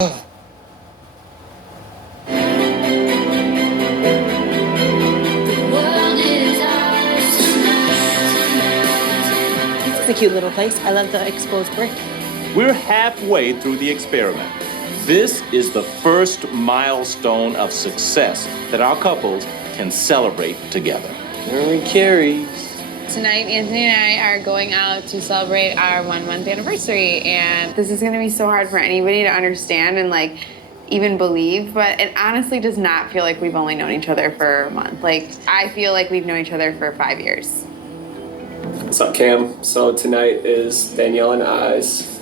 It's a cute little place. I love the exposed brick. We're halfway through the experiment. This is the first milestone of success that our couples can celebrate together. Mary carries. Tonight, Anthony and I are going out to celebrate our 1-month anniversary, and this is gonna be so hard for anybody to understand and even believe, but it honestly does not feel like we've only known each other for a month. I feel like we've known each other for 5 years. What's up, Cam? So tonight is Danielle and I's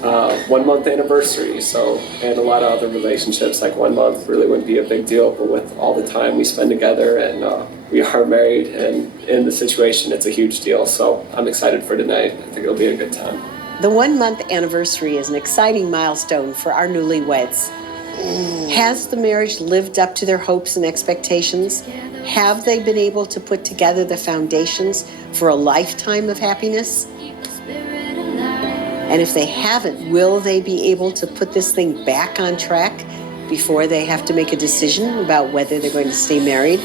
1-month anniversary. And a lot of other relationships, 1 month really wouldn't be a big deal, but with all the time we spend together and we are married and in the situation, it's a huge deal. So I'm excited for tonight. I think it'll be a good time. The 1-month anniversary is an exciting milestone for our newlyweds. Has the marriage lived up to their hopes and expectations? Have they been able to put together the foundations for a lifetime of happiness? And if they haven't, will they be able to put this thing back on track before they have to make a decision about whether they're going to stay married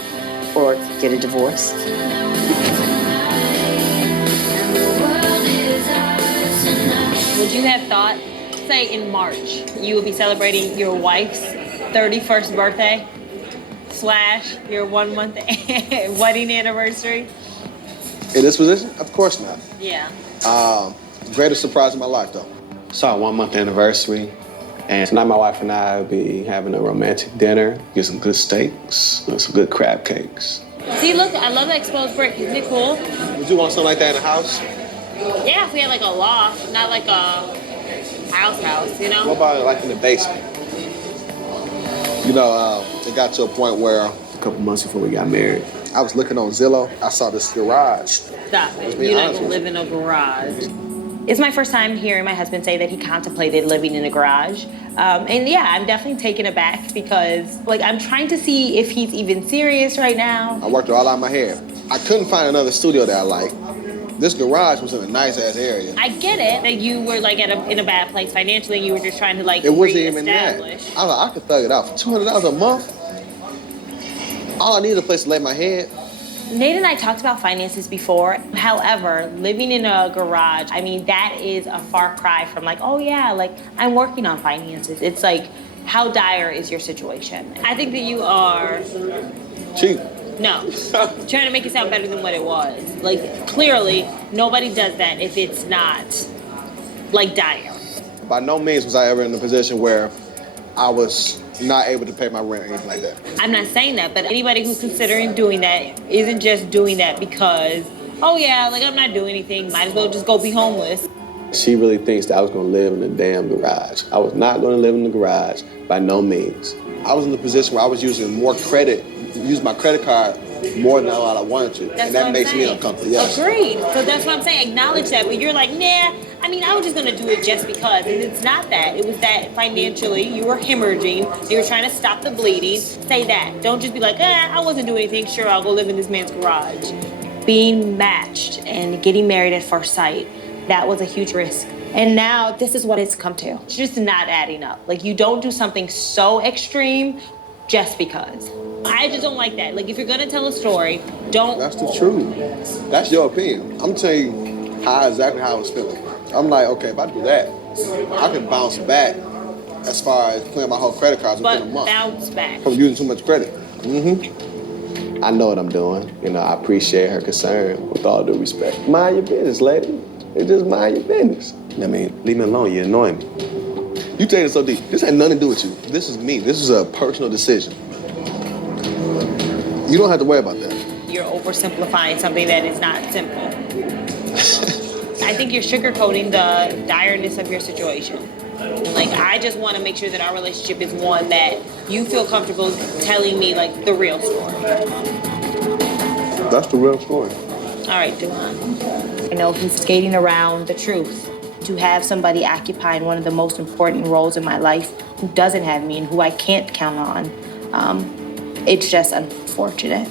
or get a divorce? Would you have thought, say in March, you would be celebrating your wife's 31st birthday / your 1-month wedding anniversary? In this position? Of course not. Yeah. Greatest surprise of my life, though. It's our 1-month anniversary, and tonight my wife and I will be having a romantic dinner, get some good steaks, some good crab cakes. See, look, I love the exposed brick. Isn't it cool? Would you want something like that in the house? Yeah, if we had a loft, not a house, you know? What about in the basement? It got to a point where A couple months before we got married. I was looking on Zillow. I saw this garage. Stop it. You're not gonna live in a garage. It's my first time hearing my husband say that he contemplated living in a garage. And yeah, I'm definitely taken aback because I'm trying to see if he's even serious right now. I worked it all out of my head. I couldn't find another studio that I liked. This garage was in a nice-ass area. I get it that you were in a bad place financially. You were just trying to It wasn't even that. reestablish. I could thug it out for $200 a month. All I need is a place to lay my head. Nate and I talked about finances before. However, living in a garage, that is a far cry from I'm working on finances. It's how dire is your situation? I think that you are... Cheap. No, trying to make it sound better than what it was. Clearly, nobody does that if it's not, dire. By no means was I ever in a position where I was not able to pay my rent or anything like that. I'm not saying that, but anybody who's considering doing that isn't just doing that because, I'm not doing anything, might as well just go be homeless. She really thinks that I was gonna live in a damn garage. I was not gonna live in the garage, by no means. I was in the position where I was using my credit card more than I wanted to. That's and that what makes I'm me saying. uncomfortable, yes. Agreed. So that's what I'm saying. Acknowledge that. But you're nah. I was just going to do it just because. And it's not that. It was that financially you were hemorrhaging. You were trying to stop the bleeding. Say that. Don't just be I wasn't doing anything. Sure, I'll go live in this man's garage. Being matched and getting married at first sight, that was a huge risk. And now this is what it's come to. It's just not adding up. You don't do something so extreme just because. I just don't like that. If you're gonna tell a story, don't. That's the truth. That's your opinion. I'm telling you exactly how I was feeling. I'm okay, if I do that, I can bounce back as far as clearing my whole credit cards within a month. Bounce back. From using too much credit. I know what I'm doing. I appreciate her concern with all due respect. Mind your business, lady. It's just mind your business. Leave me alone. You annoy me. You take it so deep. This ain't nothing to do with you. This is me. This is a personal decision. You don't have to worry about that. You're oversimplifying something that is not simple. I think you're sugarcoating the direness of your situation. I just want to make sure that our relationship is one that you feel comfortable telling me, the real story. That's the real story. All right, Duhan. I know he's skating around the truth. To have somebody occupying one of the most important roles in my life who doesn't have me and who I can't count on, it's just unfortunate.